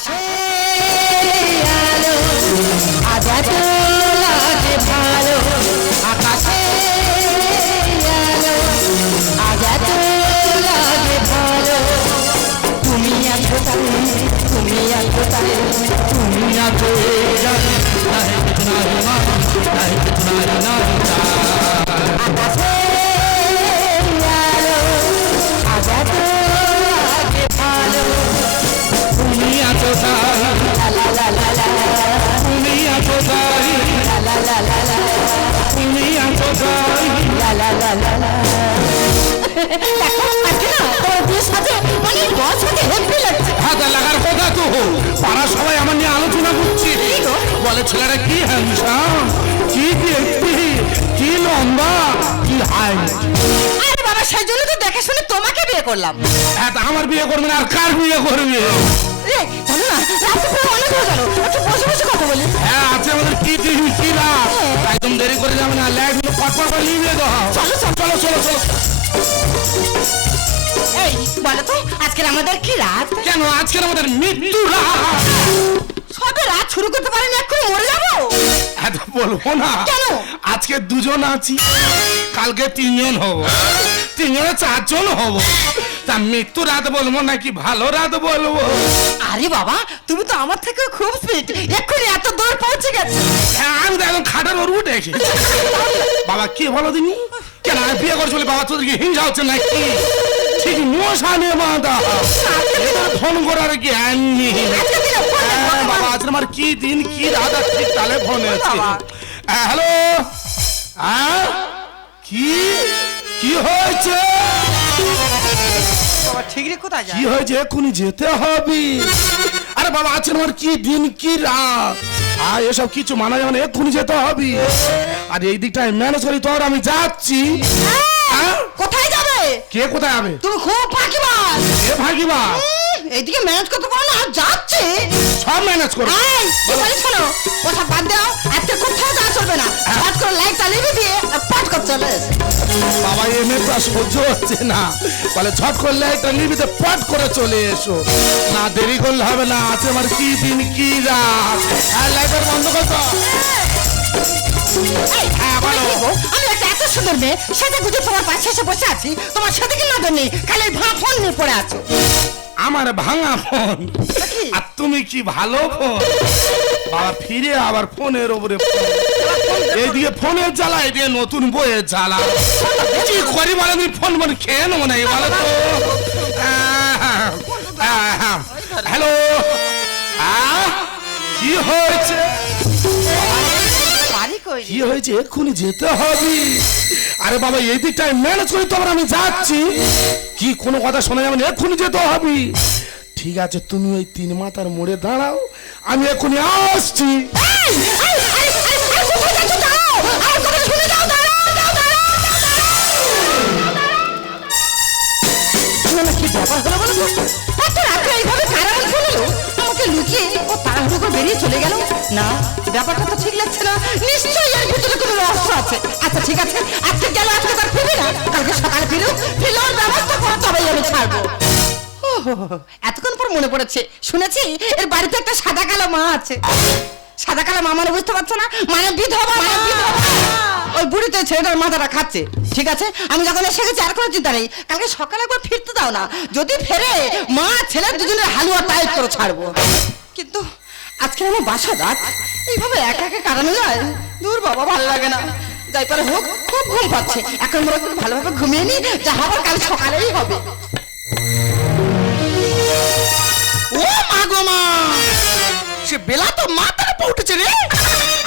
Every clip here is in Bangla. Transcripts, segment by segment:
আকাশে আলো আজ এত লাগে ভালো, আকাশে আলো আজ এত লাগে ভালো। তুমি আছো তাই, তুমি আছো তাই, তুমি আছো জানি নাহি নাহি নাহি নাহি নাহি। আকাশে আলো আজ এত লাগে ভালো, তুমি আছো তাই, লা লা লা লা, তুমি আছো তাই, লা লা লা লা, তুমি আছো তাই, লা লা লা লা। দেখো আজকে না তোমার বিয়ের সাথে অনেক বড় সাথে হেপি লাগছে। হাত লাগার কথা তো, পাড়া সবাই আমার নিয়ে আলোচনা করছে, বলে ছেলেরা কি হ্যান্ডসাম, কি দেখতে, কি লম্বা, কি হাই। আরে বাবা সেই জন্য তো দেখে শুনে তোমাকে বিয়ে করলাম। হ্যাঁ আমার বিয়ে করবে না আর কার বিয়ে করবে? চলো না, রাত পুরো অনেক হয়ে গেল, একটু বসে বসে কথা বলি। হ্যাঁ আছে আমাদের কি টিভি কি রাত, একদম দেরি করে যাবে না, লাইট গুলো পটপট করে নিয়ে দাও। চলো চলো চলো চলো চলো। এই বলো তো আজকের আমাদের কি রাত? কেন আজকের আমাদের মৃত্যু রাত। সবে রাত শুরু করতে পারিনি, এক্ষুনি মরে যাবো। এত বলবো না। কেন? আজকে দুজন আছি, কালকে তিনজন হব, তিনজনে চারজন হব, তা মৃত্যু রাত বলবো নাকি ভালো রাত বলবো? আরে বাবা তুমি তো আমার থেকে খুব স্পিড, এক্ষুনি এত দূর পৌঁছে গেছে। হ্যাঁ আমি তো একদম খাটার ওর উঠে এসেছি। বাবা কি বলো দিনি, কেন আমি বিয়ে করছি বলে বাবা তোদের কি হিংসা হচ্ছে নাকি? ঠিক মশানে বাঁধা, ফোন করার জ্ঞান নেই। হ্যাঁ বাবা আজকে আমার কি দিন কি রাত ঠিক তালে ফোন আছে। হ্যালো, হ্যাঁ কি কি হয়েছে? বাবা ঠিক রে কোথায় যায়? কি হয়েছে এক্ষুনি যেতে হবে? আরে বাবা আজকে আমার কি দিন কি রাত, আর এসব কিছু মানা যাবে না, এক্ষুনি যেতে হবে। আর এই দিকটায় ম্যানেজ করি তোর আমি যাচ্ছি। কোথায় যাবে? কে কোথায় যাবে? তুমি খুব ফাঁকিবাজ। কে ভাগিবা? এইদিকে ম্যানেজ করতে পারো না, আর যাচ্ছে সব ম্যানেজ করো। এই কি বলি শোনো, ওসব বাদ দাও, আজকে কোথাও যাওয়া চলবে না। হঠাৎ করে লাইট চালিয়ে দিয়ে পাঠ করতে চলে এসে। বাবা এমনি তো আর সহ্য হচ্ছে না, বলে ঝট করলে একটা লিবিতে পট করে চলে এসো, না দেরি করলে হবে না। আছে আমার কি দিন কি রাত। আর লাইটার বন্ধ করতো। আমি একটা এত সুন্দর মেয়ে সেটা গুজে তোমার পাশে এসে বসে আছি, তোমার সাথে কি নজর নেই, খালি ফোন নিয়ে পড়ে আছো। আমার ভাঙা ফোন আর তুমি কি ভালো ফোন। বাবা ফিরে আবার ফোনের উপরে এইদিকে ফোনের জ্বালা, এদিকে নতুন বইয়ের জ্বালা, কি করি বলে তুমি ফোন মনে খেয়ে নেবো না বলো তো। হ্যালো, কি হয়েছে? কি হয়েছে এক্ষুনি যেতে হবে। আরে বাবা এই দিকটায় ম্যানেজ করি তো আমি যাচ্ছি। কি কোনো কথা শোনা যাবে না, এক্ষুনি যেতে হবে। ঠিক আছে তুমি ওই তিন মাথার মোড়ে দাঁড়াও, আমি এক্ষুনি আসছি। কি ব্যাপার হলো বলো তো? এত রাত্রে এইভাবে কারা শুনলো আমাকে লুকিয়ে ও তাড়াহুড়ো করে বেরিয়ে চলে গেল। না ব্যাপারটা তো ঠিক লাগছে না, নিশ্চয়ই এর ভিতরে কোনো রহস্য আছে। আচ্ছা ঠিক আছে, আজকে গেল, আজকে তার ফিরবে না, কালকে সকালে ফিরুক, ফিরলেও ব্যবস্থা করে তবেই আমি ছাড়বো। এতক্ষণ পর মনে পড়েছে, শুনেছি এর বাড়িতে একটা সাদা কালো মা আছে। সাদা কালো মা মানে বুঝতে পারছো না, মানে বিধবা। ওই বুড়িতে ছেলেটার মাথাটা খাচ্ছে। ঠিক আছে আমি যখন এসে গেছি আর কোনো চিন্তা নেই, কালকে সকালে একবার ফিরতে দাও না, যদি ফেরে মা ছেলে দুজনের হালুয়া টাইট করে ছাড়বো। কিন্তু আজকে আমার বাসা রাত, এইভাবে একা একা কাটানো যায়? দূর বাবা ভালো লাগে না, যাই পারে হোক, খুব ঘুম পাচ্ছে, এখন মনে একটু ভালোভাবে ঘুমিয়ে নি, যা হবার কাল সকালেই হবে। ও মা গো মা, সে বেলা তো মাথার উপর উঠেছে রে,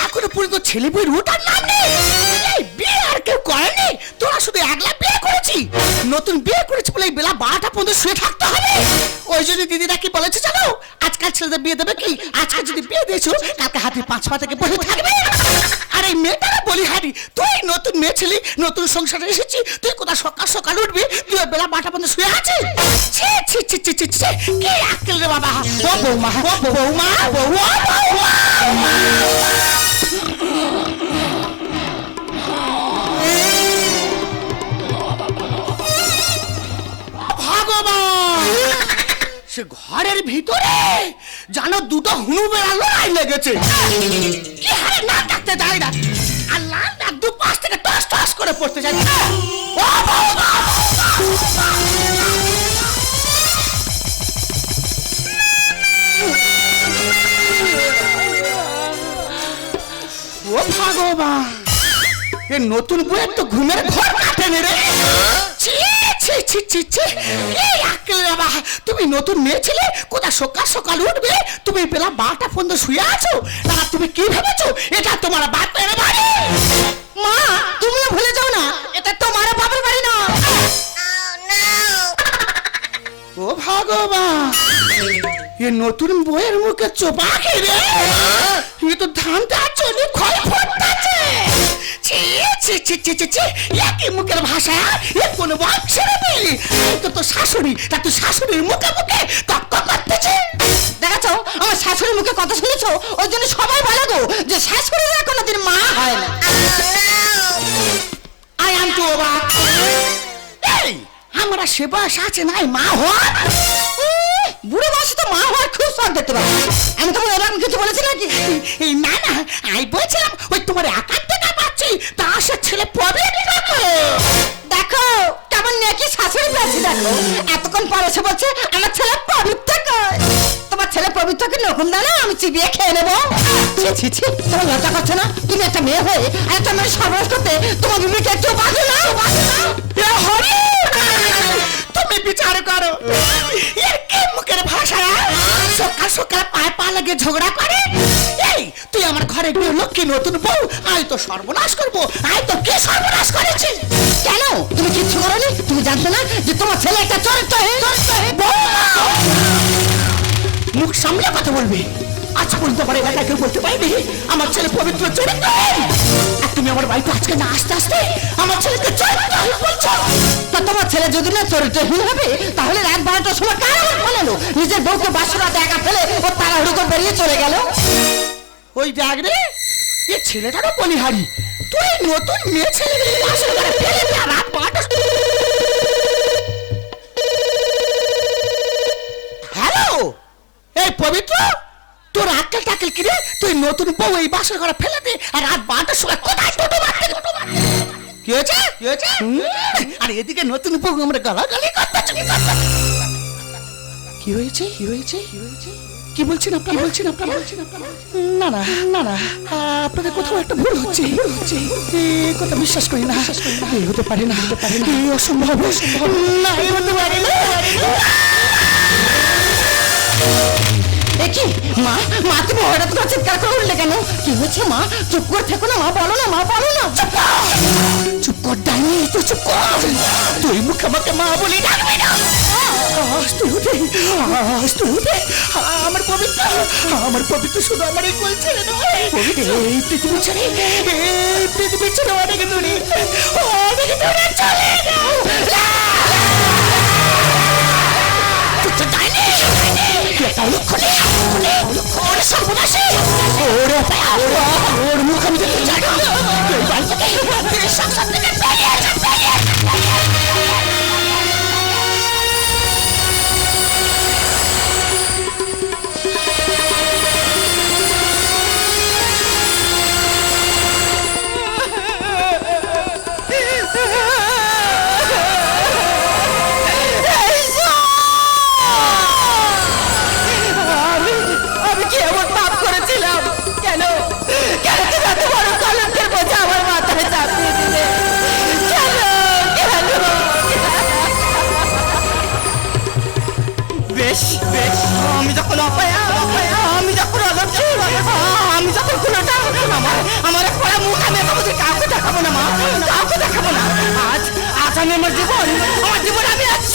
এখনো পর্যন্ত ছেলে বই রুটার নাম নেই। এই বিয়ে আর কেউ করেনি, তোরা শুধু একলা বিয়ে করেছি। নতুন বিয়ে করেছি বলে এই বেলা 12টা পর্যন্ত শুয়ে থাকতে হবে। ওই জন্য দিদিরা কি বলেছে জানো, আজকাল ছেলেদের বিয়ে দেবে কি, আজকে যদি বিয়ে দিয়েছো কালকে হাতে 5 পা থেকে বসে থাকবে। আর এই মেয়েটারা বলি হারি, তুই নতুন মেয়ে ছেলে, নতুন সংসারে এসেছি, তুই কোথা সকাল সকাল উঠবি, তুই বেলা 12টা পর্যন্ত শুয়ে আছিস। ছি ছি ছি ছি ছি ছি, কি আক্কেল রে বাবা। ও বৌমা, ও বৌমা, বৌমা, বৌমা। ভগবান সে ঘরের ভিতরে জানো দুটো হুনু বেড়া লড়াই লেগেছে। কি হারে না ডাকতে যায় না, আর লাল না দু পাশ থেকে টস টস করে পড়তে যায়। ও বৌমা! ও ভগবান, এ নতুন বইয়ের তো ঘুমের ঘর কাটে রে। ছি ছি ছি ছি ছি, এই আকেল বাবা, তুমি নতুন মেয়ে ছিলে, কোথায় সকাল সকাল উঠবে, তুমি বেলা 12টা পর্যন্ত শুয়ে আছো। না তুমি কি ভেবেছো এটা তোমার বাপের বাড়ি? মা তুমিও ভুলে যাও না, এটা তোমার বাবার বাড়ি না। ও ভগবান, এ নতুন বইয়ের মুখে চোপা খেয়ে এ তো ধানটা চলে ক্ষয় ফুটতেছে। ছি ছি ছি ছি ছি ছি, একই মুখের ভাষা, এ কোন বংশের মেয়ে? তো তো শাশুড়ি, তা তো শাশুড়ির মুখে মুখে কক কক করতেছে। দেখেছো আমার শাশুড়ির মুখে কথা শুনেছো, ওই জন্য সবাই বলে গো যে শাশুড়িরা কোনোদিন মা হয় না। আই এম টু অবাক। এই আমরা সে বয়স আছে নাই মা হওয়ার? বুড়ো বয়সে তো মা হওয়ার খুব শখ দেখতে পাবো। আমি তোমার এরকম কিছু বলেছি নাকি? এই না না, আমি বলছিলাম ওই তোমার একান্ত না পাচ্ছি তা সে ছেলে পবে দেখো কেমন নাকি শাশুড়ি পেয়েছি, দেখো এতক্ষণ পরে এসে বলছে আমার ছেলে পবিত্র কয়। তোমার ছেলে পবিত্রকে নকুন দাও না, আমি চিবিয়ে খেয়ে নেবো। ছি ছি ছি, তোমার লজ্জা করছে না? তুমি একটা মেয়ে হয়ে আর একটা মেয়ের সর্বনাশ করতে তোমার বিবেকে একটু বাজে না? এ হরি, তুমি বিচার করো, এর কি মুখের ভাষা? সকাল সকাল পায়ে পা লাগে ঝগড়া করে। এই তুই আমার ঘরে গিয়ে লক্ষ্মী নতুন বউ, আমি তো সর্বনাশ করবো। আমি তো কে সর্বনাশ করেছি? কেন তুমি কিচ্ছু করোনি? তুমি জানতে না যে তোমার ছেলে একটা চরিত্রহীন? বৌমা! মুখ সামলে কথা বলবি। আজ পর্যন্ত আমার এলাকায় কেউ বলতে পারিনি আমার ছেলে পবিত্র চরিত্রহীন। আর তুমি আমার বাড়িতে আজকে না আসতে আসতে আমার ছেলেকে চরিত্রহীন বলছো? তা তোমার ছেলে যদি না চরিত্রহীন হবে তাহলে রাত 12টার সময় কার আমার ফোনালো? নিজের বউকে বাসরাতে একা ফেলে ও তাড়াহুড়ো করে বেরিয়ে চলে গেল। ওই দেখ রে, এ ছেলেটারও বলিহারি। তুই নতুন মেয়ে ছেলে বাসর ঘরে ফেলে দিয়ে রাত 12টা। হ্যালো, এই পবিত্র, তোর আক্কেল টাক্কেল কি রে? তুই নতুন বউ এই বাসর ঘরে ফেলে দে আর রাত 12টার সময় কোথায় টোটো মারতে? কি হয়েছে? কি হয়েছে? আর এদিকে নতুন বউ আমরা গালাগালি করতেছ কি করতেছ? কি হয়েছে? কি হয়েছে? কি হয়েছে? কি বলছেন আপনারা? বলছেন আপনারা? না না না না, আপনাদের কোথাও একটা ভুল হচ্ছে। এই কথা বিশ্বাস করি না, এই হতে পারে না, হতে পারে না, এই অসম্ভব, অসম্ভব না, এই হতে পারে না। কি মা, মা তুমি হঠাৎ করে চিৎকার করে উঠলে কেন? কি হচ্ছে মা? চুপ করে থেকো না মা, বলো না মা, বলো না। চুপ কর ডাইনি, তুই চুপ কর। তুই মুখে আমাকে মা বলি ডাকবি না। তুই উঠে, তুই উঠে। আমার পবিত্র, আমার পবিত্র শুধু আমার এই কোল ছেড়ে নয়, এই পৃথিবী ছেড়ে, এই পৃথিবী ছেড়ে অনেক দূরে, অনেক দূরে চলে যাও। তুই ডাইনি, তাহলে খুলে ওরে সর্বনাশী, ওরে ওর মুখ আমি দেখতে চাই না। তুই বাড়ি থেকে সংসার থেকে বেরিয়ে যা, বেরিয়ে যা। আমি কি এমন পাপ করেছিলাম? কেন কেন তুমি এত বড় কলঙ্কের বোঝা আমার মাথায় চাপিয়ে দিলে? কেন কেন? বেশ বেশ, আমি যখন অপায়া, আমি যখন অদক্ষী, আমি যখন কোনোটা, আমার পড়া মুখ আমি আমাদের কাউকে দেখাবো না মা, কাউকে দেখাবো না। আজ আজ আমি আমার জীবন আমি আছি।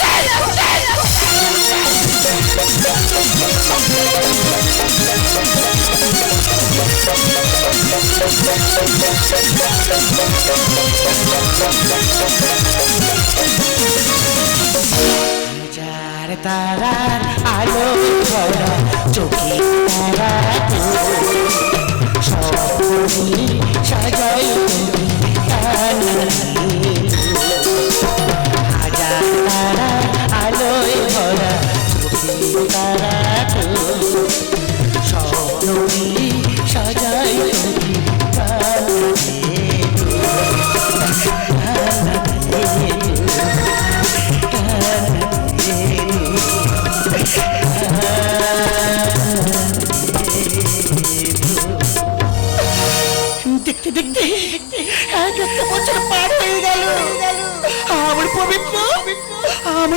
হাজার তারার আলো ভরা চোখে তারা সপনি সাজাই হাজার তারার আলো ভরা চোখে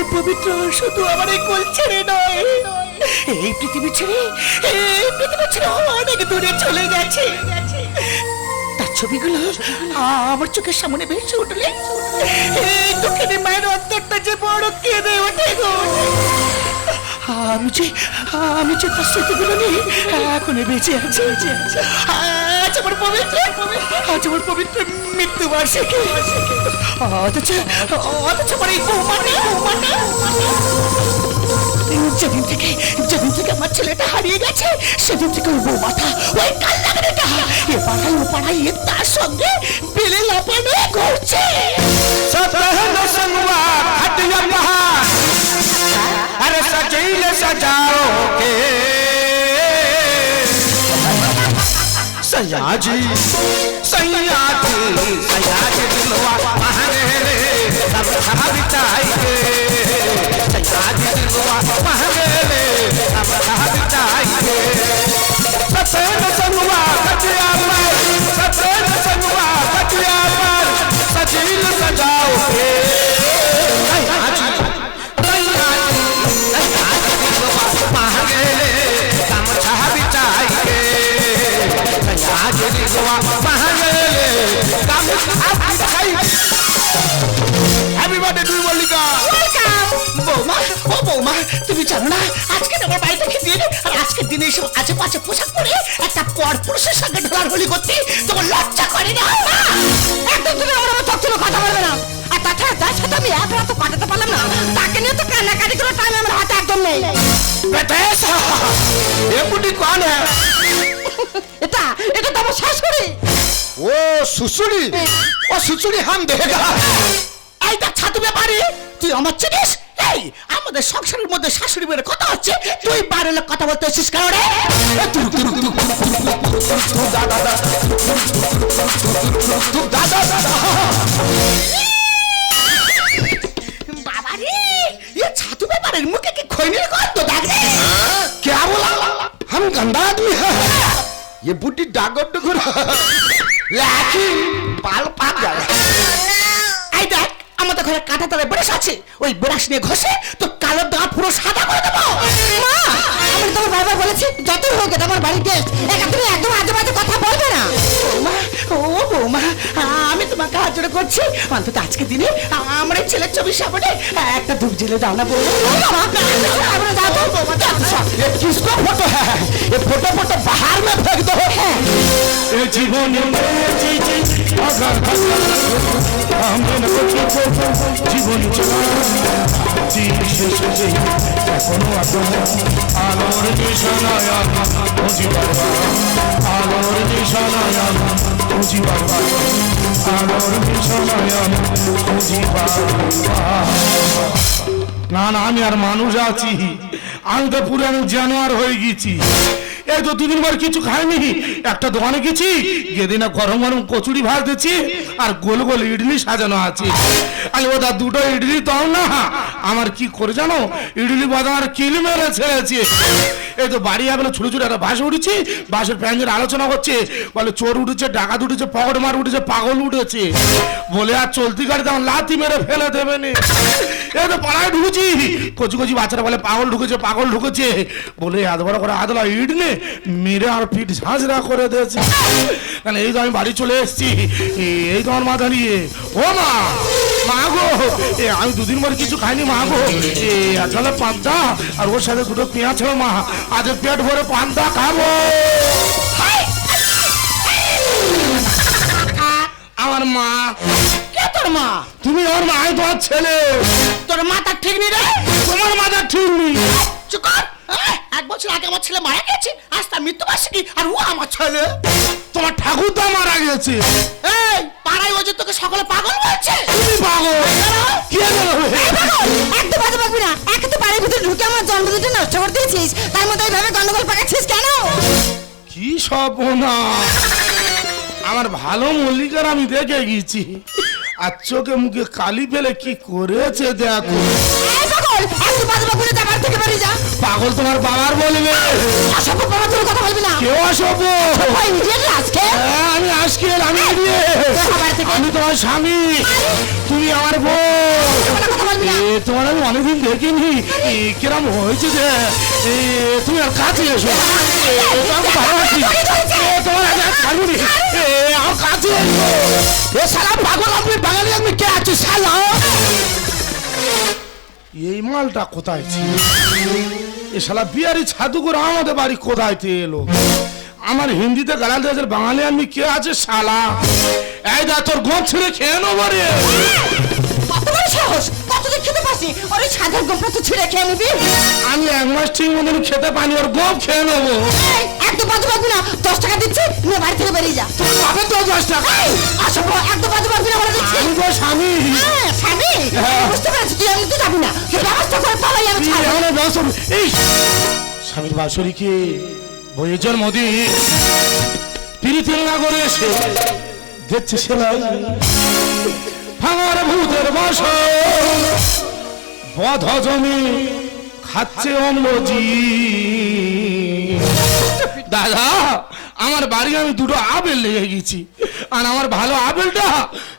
আমার পবিত্র শুধু আমার এই কোল ছেড়ে নয়, এই পৃথিবী ছেড়ে অনেক দূরে চলে গেছে। তার ছবিগুলো আমার চোখের সামনে ভেসে উঠলে এই দুঃখের মায়ের অন্তরটা যে বড় কেঁদে ওঠে গো। আমি যে তার স্মৃতিগুলো নিয়ে এখন বেঁচে আছি। আজ আমার পবিত্র মৃত্যুবার্ষিকী, অথচ আমার এই বৌমাটা যেদিন থেকে আমার ছেলেটা হারিয়ে গেছে, সেদিন থেকে ওই বৌমাটা, ওই কাল লাগানোটা এ পাড়ায় ও পাড়ায় তার সঙ্গে বেলে লাপানো ঘুরছে। अरे सजीले सजाओ के सयाजी सयाजी सयाजी दिलवा महंगे सब बिताई के सयाजी दिलवा महंगे सब बिताई के सफेद संगवा कटिया पर सफेद संगवा कटिया पर सजील सजाओ के বৌমা, তুমি জানো না আজকে আমার বাড়ি থেকে দিন, আর আজকের দিনে এসব আজে পাশে পোশাক পরে একটা পর পুরুষের সঙ্গে ঢোলাঢুলি করতে তোমার লজ্জা করে না? একদম তুমি আমার আমার তথ্য কথা বলবে না। আর তাছাড়া যার সাথে আমি এক রাত কাটাতে পারলাম না, তাকে নিয়ে তো কান্নাকাটি করে টাইম আমার হাতে একদম নেই। ये बुढ़ी कौन है? এটা তো আমার শাশুড়ি। वो सुसुड़ी, वो सुसुड़ी हम देगा। এই দেখ ছাতু ব্যাপারে, তুই আমার চিনিস? এই আমাদের সংসারের মধ্যে শাশুড়ি মেয়ের কথা হচ্ছে, তুই বাইরে লোক কথা বলতে এসেছিস কেন রে? বাবা রে, ये ছাতু ব্যাপারের মুখে কি খৈনির গন্ধ দেখ রে। क्या बोला? हम गंदा आदमी है। ये बुढ़ी डागर डुगर लेकिन बाल पाक जाए। এই দেখ আমাদের ঘরে কাঁটা তলায় ব্রাশ আছে, ওই ব্রাশ নিয়ে ঘষে তো কালো দাঁত পুরো সাদা করে দেবো। মা, আমি তোমার বাবা বলেছি যতই হোক এটা আমার বাড়ির গেস্ট, একা তুমি একদম আজে বাজে কথা বলবে না। বৌমা, আমি তোমাকে হাত জোড়ে করছি, অন্তত আজকে দিনে আমার এই ছেলের ছবির সামনে একটা ধূপ জ্বেলে দাও না বৌমা। ये किसका फोटो है? ये फोटो फोटो बाहर में फेंक दो। ये जीवन में जीजी अगर हमने न कुछ জীবন শেষ যেই এখনো আলোর নিশানায় খুঁজি বারবার, আলোর নিশানায় খুঁজি বারবার, আলোর নিশানায় খুঁজি বারবার। না না, আমি আর মানুষ আছি, আমি তো পুরানো জানোয়ার হয়ে গেছি। এই তো দুদিন পর কিছু খাইনি, একটা দোকানে গেছি, গেদি না গরম গরম কচুরি ভাত দিচ্ছি আর গোল গোল ইডলি সাজানো আছে। আমি ওটা দুটো ইডলি দাও না, আমার কি করে জানো, ইডলি বাদাম আর কিল মেরে ছেড়েছে। এই তো বাড়ি যাবে ছোট ছোট একটা বাস উঠেছি, বাসের প্যাঞ্জের আলোচনা করছে, বলে চোর উঠেছে, ডাকাত উঠেছে, পকেট মার উঠেছে, পাগল উঠেছে, বলে আর চলতি গাড়ি তেমন লাথি মেরে ফেলে দেবে না। এই তো পাড়ায় ঢুকেছি, কচি কচি বাচ্চারা বলে পাগল ঢুকেছে, পাগল ঢুকেছে, বলে এত বড় করে আদলা ইট নে মেরে আর পিঠ ঝাঁঝরা করে দিয়েছে। এই তো আমি বাড়ি চলে এসেছি, এই তো আমার মা দাঁড়িয়ে, ও মা, মা গো, আমি দুদিন পর কিছু খাইনি মা গো, আসলে পান্তা আর ওর সাথে দুটো পেঁয়াজ ছিল মা, আজ পেট ভরে পান্তা খাবো। আমার মা। কে তোর মা? তুমি আমার মা, আমি তোমার ছেলে। তোর মাথা ঠিক নেই রে? তোমার মাথা ঠিক নেই। চুপ কর। 1 বছর আগে আমার ছেলে মারা গেছে, আজ তার মৃত্যুবার্ষিকী, আর ও আমার ছেলে। তোমার ঠাকুরদা মারা গেছে। এই পাড়ায় ও যে তোকে সকলে পাগল বলছে। তুমি পাগল? কি হলো? একদম বাজে বকবি না, একে তো বাড়ির ভিতরে ঢুকে আমার জন্মদিনটা নষ্ট করে দিয়েছিস, তার মধ্যে এইভাবে গন্ডগোল পাকাচ্ছিস কেন? কি সব না, আমার ভালো মল্লিকার আমি দেখে গেছি, আর চোখে মুখে কালি ফেলে কি করেছে দেখো। এই পাগল, একটু বাজে বকবি না, যা বাড়ি থেকে বেরিয়ে যা। পাগল পাগল তোমার বাবার বলবে। অসভ্য বাবা, তুমি কথা বলবি না। কেউ অসভ্য? ওই নিজের আজকে হ্যাঁ, আমি আজকে আমি আমি তোমার স্বামী, তুমি আমার বউ। কথা বলবি না। তোমার আমি অনেকদিন দেখিনি, কিরম হয়েছে যে তুমি আর কাছে এসো। তোমার আমার কাছে এসো। এ শালা পাগল, আপনি বাঙালি আদমি কে আছে শালা? এই মালটা কোথায় ছিল? এ শালা বিহারি ছাদুগুর আমাদের বাড়ি কোথায় থেকে এলো? আমার হিন্দিতে গালা দিয়েছে, বাঙালি আমি কে আছে শালা? এই দা তোর গোপ ছেড়ে খেয়ে নেবো রে। কত বড় সাহস, কতদিন খেতে পাসনি, ওই সাধারণ গোপটা তো ছিঁড়ে খেয়ে নিবি। আমি এক মাস ঠিক মতন খেতে পানি, ওর গোপ খেয়ে নেবো। এই, একদম বাজে বাজবি না, 10 টাকা দিচ্ছি, নিয়ে বাড়ি থেকে বেরিয়ে যা। পাবে তো 10 টাকা। এই, অসভ্য, একদম বাজে বাজবি না বলে দিচ্ছি। আমি তো স্বামী। হ্যাঁ, স্বামী, বুঝতে পেরেছি, তুই এমনিতে যাবি না, তুই ব্যবস্থা করে পালাই আমি ছাড়বো। এমন ব্যবস্থা এই স্বামীর বাসরিকে বইয়ের জন্মদিন প্রীতির নাগরে এসে দেখছে সেলাই ভাঙার ভূতের বাস বধ জমি খাচ্ছে অম্লজি। দাদা, আমার বাড়ি আমি দুটো আপেল লেগে গেছি, আর আমার ভালো আপেলটা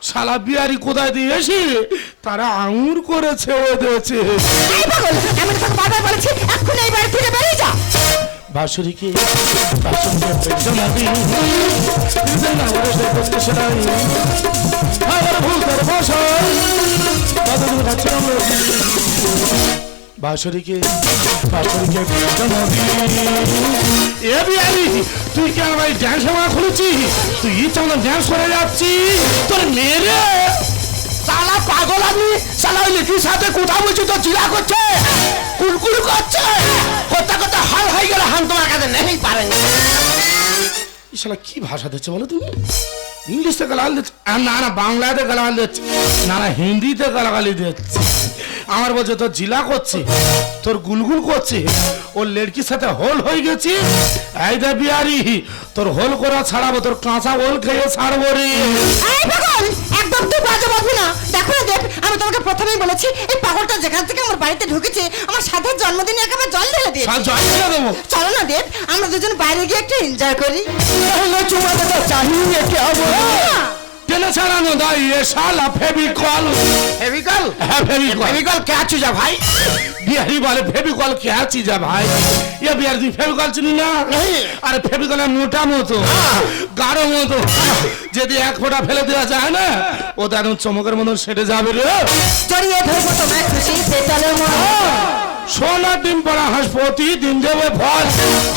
শালা বিহারি কোথায় দিয়ে এসে তারা আঙুর করে ছেড়ে দিয়েছে। এই পাগল, আমি তোকে বারবার বলেছি, এক্ষুনি এই বাড়ি থেকে বেরিয়ে যা। বাসুরিকে জন্মদিন প্রীতির নাগরে এসে দেখছে সেলাই ভাঙার ভূতের বাস বধ জমি খাচ্ছে অম্লজি। বাসুরিকে জন্মদিন। এ বিহারি, তুই কেন ভাই ড্যান্স আমার খুলেছি? তুই ইচ্ছা মতো ড্যান্স করে যাচ্ছি, তোর মেরে শালা পাগল আমি, শালা ওই লিখির সাথে কথা বলছি তো চিলা করছে, কুলকুল করছে, কথা কথা হাল হয়ে গেল, হান তোমার কাছে নেই পারেন। শালা কি ভাষা দিচ্ছে বলো তুমি? ইংলিশে গালাগাল দিচ্ছে? না না, বাংলাতে গালাগাল দিচ্ছে, না না হিন্দিতে গালাগালি দিচ্ছে। আমার বলছে তোর জিলা করছে, তোর গুলগুল করছে, ওর লেড়কির সাথে হোল হয়ে গেছি। এই দে বিহারি, তোর হোল করা ছাড়াবো, তোর কাঁচা হোল খেয়ে ছাড়বো রে। এই পাগল, একদম তুই বাজে বাজবি না। দেখো না দেব, আমি তোমাকে প্রথমেই বলেছি, এই পাগলটা যেখান থেকে আমার বাড়িতে ঢুকেছে, আমার সাথে জন্মদিনে একেবারে জল ঢেলে দিয়ে। সব জয় করে দেবো। চলো না দেব, আমরা দুজন বাইরে গিয়ে একটু এনজয় করি। চুমাটা চাহিয়ে কে হবো? টেনে ছাড়ানো দাই এ শালা ফেভিকল। ফেভিকল? হ্যাঁ ফেভিকল। ফেভিকল কে আছো যা ভাই? বিহারি বলে ফেভিকল কে আছি যা ভাই। এ বিহারি তুই ফেভিকল চিনি না? আরে ফেভিকলের মোটা মতো, গাঢ় মতো, যদি এক ফোঁটা ফেলে দেওয়া যায় না, ও তো একদম চমকের মতন সেটে যাবে রে। জড়িয়ে ধরবো তোমায় খুশিতে চলো মন। সোনা ডিম পড়া হাঁস প্রতিদিন দেবে ফল।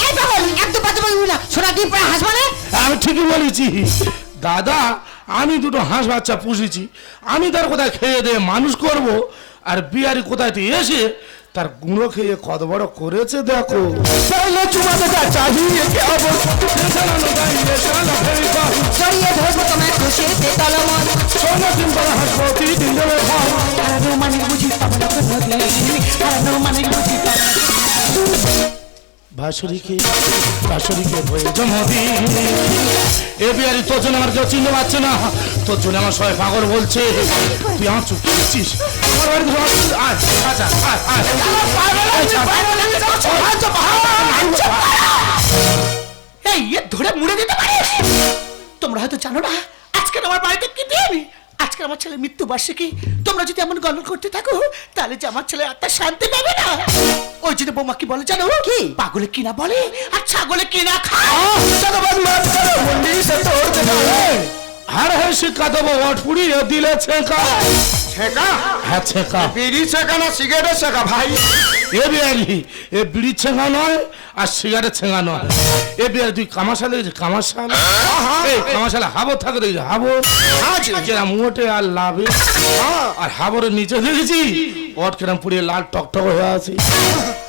এই পাগল, একদম বাজে বলবি না, সোনা ডিম পাড়া হাঁস মানে? আমি ঠিকই বলেছি দাদা, আমি দুটো হাঁস বাচ্চা পুষেছি, আমি তার কোথায় খেয়ে দিয়ে মানুষ করব, আর বিহারি কোথায় থেকে এসে তার গুঁড়ো খেয়ে কত বড় করেছে দেখো। চুমাটা চাহিয়ে কে হবো? জড়িয়ে ধরবো তোমায় খুশিতে চলো মন। সোনা ডিম পড়া হাঁস প্রতিদিন দেবে ফল। হারানো মানে বুঝি পাবো না কোনোদিন, হারানো মানে বুঝি পাবো না। বাসুরিকে বইয়ের জন্মদিন। এ বিহারি, তোর জন্য আমার কেউ চিনতে পারছে না, তোর জন্য আমার সবাই পাগল বলছে। তুই আমার চুপ করছিস, আমার বাড়িতে আয়, আচ্ছা আয় আয়। এই এ ধরে মুড়ে দিতে পারিস? তোমরা হয়তো জানো না আজকে আমার বাড়িতে কি দিন, আজকে আমার ছেলের মৃত্যুবার্ষিকী। তোমরা যদি এমন গল্প করতে থাকো তাহলে যে আমার ছেলে আত্মা শান্তি পাবে না। ওই জন্য বৌমা কি বলে জানো? কি পাগলে কিনা বলে আর ছাগলে কিনা খায়। আর হ্যাঁ শিক্ষা দেবো, ওট পুড়িয়ে দিলে ছেঁকা। ছেকা? হ্যাঁ ছেঁকা। বিড়ি ছেকা না সিগারেটের ছেকা ভাই? এ বিহারি, এ বিড়ি ছেঁকা নয় আর সিগারেট ছেঁকা নয়। এ বিহারি, তুই কামাশালে দেখেছিস? কামাশাল, এই কামাশালে হাবর থাকে দেখেছিস? হাবর কেরাম মোটে আর লাভে, আর হাবরের নিচে দেখেছি ওট কেরাম পুড়িয়ে লাল টকটক হয়ে আছে।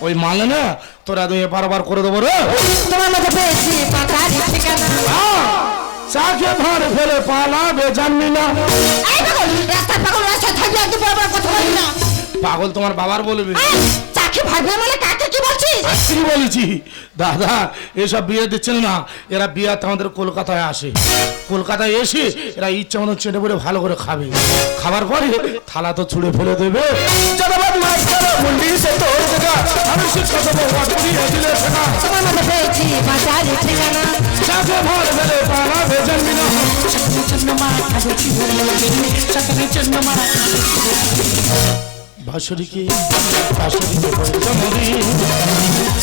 ওই মানে না তোরা তুমি বারবার করে দেবো রে। তোমার মধ্যে পেয়েছি পাতারি ঠিকানা। চাকে ভাঁড় ফেলে পালাবে জানবি না। এই পাগল, রাস্তায় পাগল, রাস্তায় থাকলে একদম বড় বড় কথা বলবি না। পাগল তোমার বাবার বলবে। চাকে ভাগবে মানে কাকে কি বলছিস? কি বলেছি দাদা, এসব বিয়ে দিচ্ছেন না, এরা বিয়াতে আমাদের কলকাতায় আসে, কলকাতায় এসে এরা ইচ্ছা মতো চেটে পড়ে ভালো করে খাবে, খাবার পরে থালা তো ছুঁড়ে ফেলে দেবে। আমি শিক্ষা তবু অটুরিয়ে দিলে সেনা তোমার মতো পেয়েছি বাজারে ঠিকানা চাকে ভর ফেলে পালা ভেজেন বিনা সকালের জন্য মারা খাবছি সকালের জন্য মারা ভাসুরিকে পরিচমরি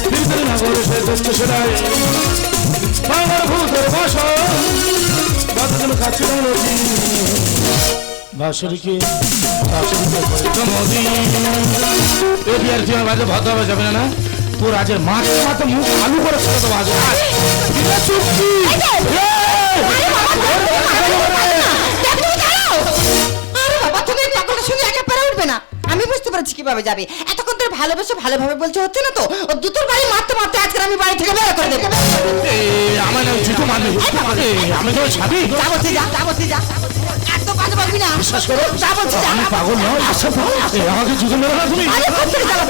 ফিরতে নগরে সে দস্ত সেরাই বাংলার ভূতের ভাষা বাতাজন কাছে নদী ভাসুরিকে পরিচমরি এ বিয়ার জীবন বাজে ভদ্র হবে যাবে না তোর আজের মাথা মুখ আলু করে ছোট তো বাজে চুক্তি আরে বাবা তুমি এই পাগলটার সঙ্গে একা পেরে উঠবে না আমি বুঝতে পারছি কিভাবে যাবে এতক্ষণ ধরে ভালোবেসে ভালোভাবে বলছে হচ্ছে না তো ও দুটোর বাড়ি মারতে মারতে আজকে আমি বাড়ি থেকে বের করে দেবো আমার নাম জুতো মারবে আমি তো ছাবি যা বলছি যা একদম কাজে পারবি না বিশ্বাস করো যা বলছি যা আমি পাগল নয় আচ্ছা আমাকে জুতো মেরে না তুমি আরে কোন থেকে যাবো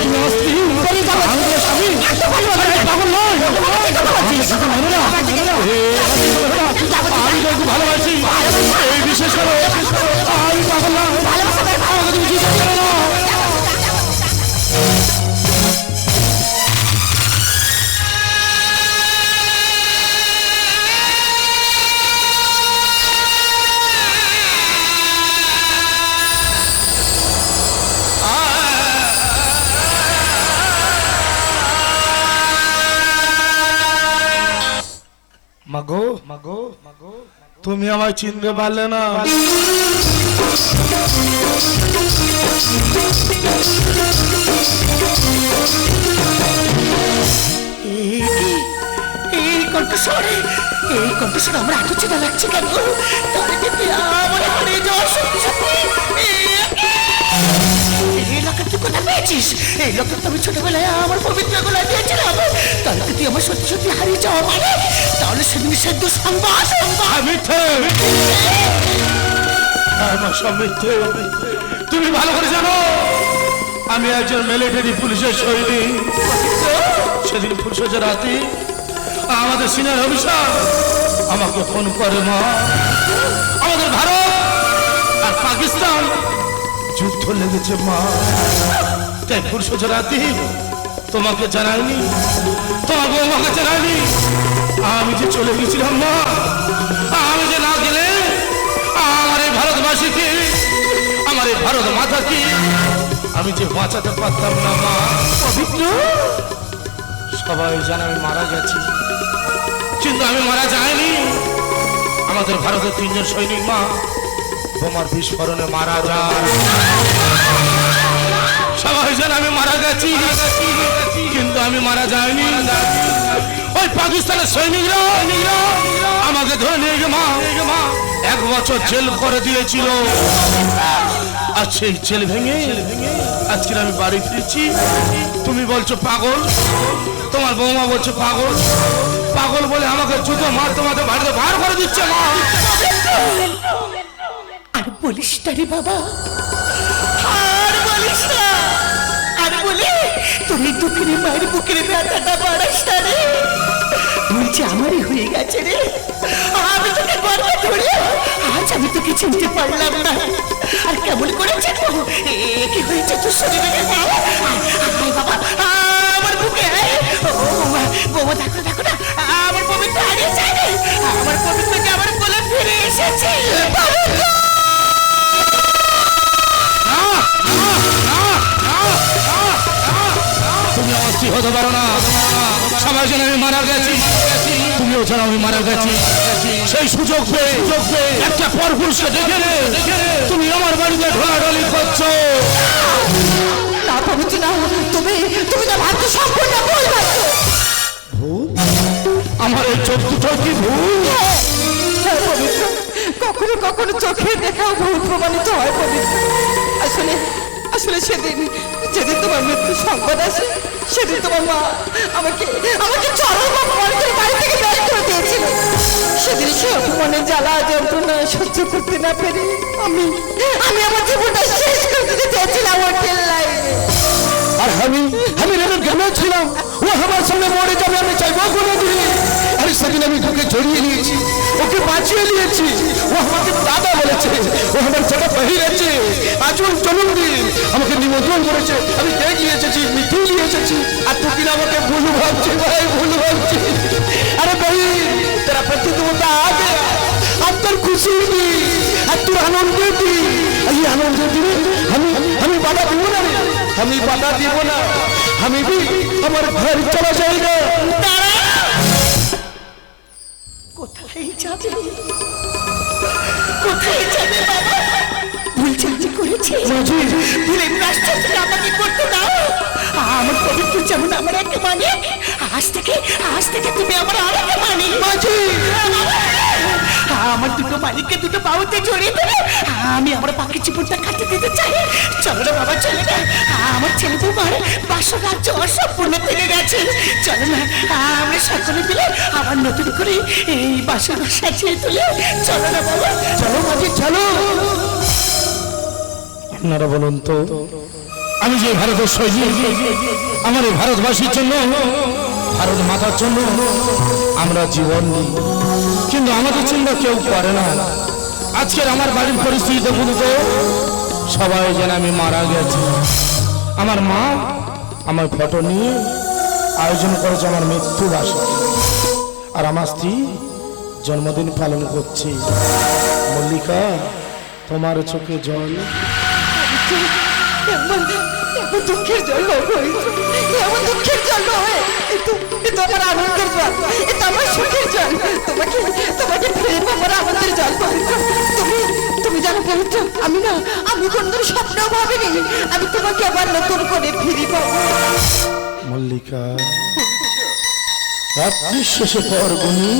তুমি আমার স্ত্রী বেরিয়ে যাবো আমি তো স্বামী একদম পাগল আমি পাগল নয় আমাকে জুতো মেরে না আমি তো একটু ভালোবাসি এই বিশেষ করো আমি পাগল না আমাকে তুমি জুতো মেরে না মাগো তুমি আমায় চিনতে পারলে না এই কণ্ঠস্বরে আমার এত চেনা লাগছে কেন তাহলে কিন্তু আমার হারিয়ে যাওয়া সত্যি এই লোকের তুই কোথায় পেয়েছিস এই লোকের তো আমি ছোটবেলায় আমার পবিত্র গোলায় দিয়েছিলাম তাহলে কি তুই আমার সত্যি সত্যি হারিয়ে যাওয়া মানে তাহলে সেদিন সেদ্ধ সংবাদ মিথ্যে সব মিথ্যে তুমি ভালো করে জানো আমি একজন মিলিটারি পুলিশের সৈনিক সেদিন পুলিশের রাতে আমাদের সিনিয়র অফিসার আমাকে ফোন করে মা আমাদের ভারত আর পাকিস্তান যুদ্ধ লেগেছে মা তাই পুলিশের রাতে তোমাকে জানাইনি তোমার বৌমাকে জানাইনি আমি যে চলে গেছিলাম মা আমি যে না গেলে আমার এই ভারতবাসীকে আমার এই ভারত মাতাকে আমি যে বাঁচাতে পারতাম না মা পবিত্র সবাই জানে আমি মারা গেছি কিন্তু আমি মারা যাইনি আমাদের ভারতের 3 জন সৈনিক মা বোমার বিস্ফোরণে মারা যায় সবাই জানে আমি মারা গেছি কিন্তু আমি মারা যাইনি ওই পাকিস্তানের সৈনিকরা আমাকে ধরে নিয়ে গে মা 1 বছর জেল করে দিয়েছিল আর সেই জেল ভেঙে আজকে আমি বাড়ি ফিরেছি তুমি বলছো পাগল তোমার বৌমা বলছো পাগল পাগল বলে আমাকে জুতো মারতে মারতে বাড়িতে বার করে দিচ্ছে মা আর বলিস না রে বাবা আর বলিস না আর বলি তোর এই দুঃখের মায়ের বুকের ব্যথাটা বাড়াস না রে তুই যে আমারই হয়ে গেছে রে আমি তোকে গর্ব ধরে আজ আমি তোকে চিনতে পারলাম না আর কেমন করে চিনবো কি হয়েছে তোর শরীরে আয় বাবা আমার বুকে বৌমা দেখো দেখো না আমার পবিত্র হারিয়ে যায় রে আমার পবিত্রকে আমার কোলে ফিরে এসেছে তুমি আমার স্ত্রী হতে পারো না সবাই যেন আমি মারা গেছি তুমিও যেন আমি মারা গেছি সেই সুযোগ পেয়ে একটা পরপুরুষকে দেখে তুমি আমার বাড়িতে ঢোলাঢলি করছো না পবিত্র না তুমি না ভাবছো সম্পূর্ণ ভুল ভাবছো আমার এই চোখ দুটো কি ভুল হ্যাঁ পবিত্র কখনো কখনো চোখে দেখাও ভুল প্রমাণিত হয় পবিত্র আসলে সেদিন যেদিন তোমার মৃত্যু সংবাদ আসে সেদিন তোমার মা আমাকে চরম অপমান করে বাড়ি থেকে বের করে দিয়েছিল সেদিন সে অপমানের জ্বালা যন্ত্রণা সহ্য করতে না পেরে আমি আমার জীবনটা শেষ করে দিতে চেয়েছিলাম হোটেল লাইনে আর আমি রেলের গ্রামে ছিলাম ও আমার সঙ্গে মরে যাবে আমি চাইবো কোনোদিন আর সেদিন আমি ওকে জড়িয়ে নিয়েছি ওকে বাঁচিয়ে নিয়েছি ও আমাকে দাদা বলেছে ও আমার ছেলে বাহিরেছে আজও জন্মদিন আমাকে নিমন্ত্রণ করেছে আমি কেক নিয়ে এসেছি মিঠুই নিয়ে এসেছি আর भावची भाई भूल भावची अरे भाई तेरा पति तो बता आ गया अब तो खुशी दी अब तू आनंद दी ये आनंद दी हमें बाधा दीबो ना हमें बाधा दीबो ना हमें भी हमारे घर चला जाएगा কোথায় যাবে কোথায় যাবে বাবা ভুল চাকরি করেছে ভুলের প্রাশ্চিত্য আমাকে করতে দাও আমার পবিত্র যেমন আমার একটা মানে আজ থেকে তুমি আমার আর একটা মানে মাঝি আমার দুটো মালিককে দুটো বাহুতে জড়িয়ে দেবে আমি আমার পাখির জীবনটা কাটিয়ে দিতে চাই চলো না বাবা চলে না আমার ছেলে তোমার বাসর রাজ্য অসম্পূর্ণ থেকে গেছে চলো না আমরা সকলে মিলে আবার নতুন করে এই বাসর সাজিয়ে তুলে চলো না বাবা চলো মাঝি চলো আপনারা বলুন তো আমি যে ভারতের সৈনিক আমার এই ভারতবাসীর জন্য ভারত মাতার জন্য আমরা জীবন দিই কিন্তু আমাদের চিন্তা কেউ করে না আজকের আমার বাড়ির পরিস্থিতি দেখুন তো সবাই যেন আমি মারা গেছি আমার মা আমার ফটো নিয়ে আয়োজন করেছে আমার মৃত্যু বাসা আর আমার স্ত্রী জন্মদিন পালন করছি মল্লিকা তোমার চোখে জল এমন দুঃখের জল এমন দুঃখের জল নয় এতো আমার আনন্দের জল এটা আমার সুখের জল তোমাকে ফিরে পাবার আনন্দের জল পবিত্র তুমি জানো পবিত্র আমি কোনদিন স্বপ্নেও ভাবিনি আমি তোমাকে আবার নতুন করে ফিরে পাবো মল্লিকা রাত্রি শেষে পরগুনি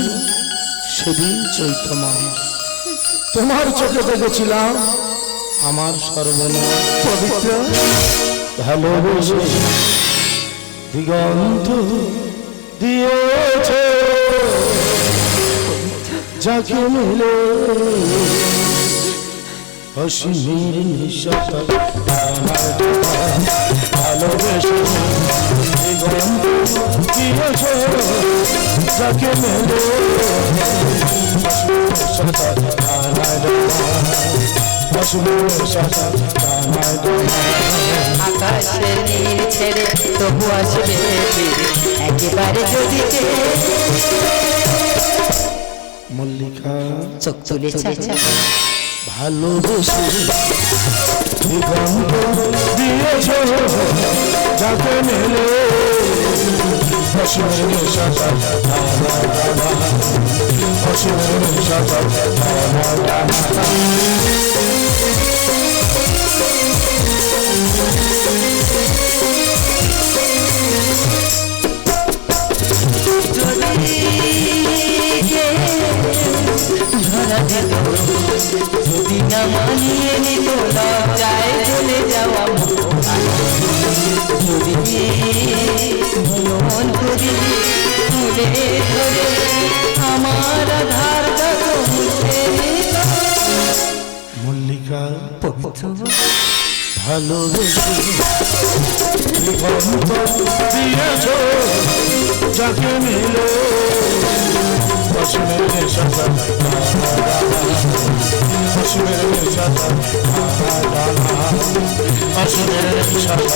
সেদিন চৈত্র মাস তোমার চোখে দেখেছিলাম আমার সর্বনাশ পবিত্র ভালোবেসে দিগন্ত দিয়েছে যাকে মিলে অসীমের নিঃশ্বাস ভালোবেসে দিগন্ত দিয়েছে যাকে মিলে আকাশের নীল ছেড়ে তবু আসবে একেবারে যদি মল্লিকা চোখ তুলে চাচা ভালোবেসে দিগন্ত দিয়েছ যাকে মেলে অসীমের নিঃশ্বাস অসীমের নিঃশ্বাস যদি না মানিয়ে নিত লজ্জায় চলে যাওয়া যদি মন করি তুলে ধরে আমার আধার মল্লিকা পবিত্র ভালোবেসে দিগন্ত দিয়েছ যাকে মিলে অসীমের নিঃশ্বাস অসীমের নিঃশ্বাস অসীমের নিঃশ্বাস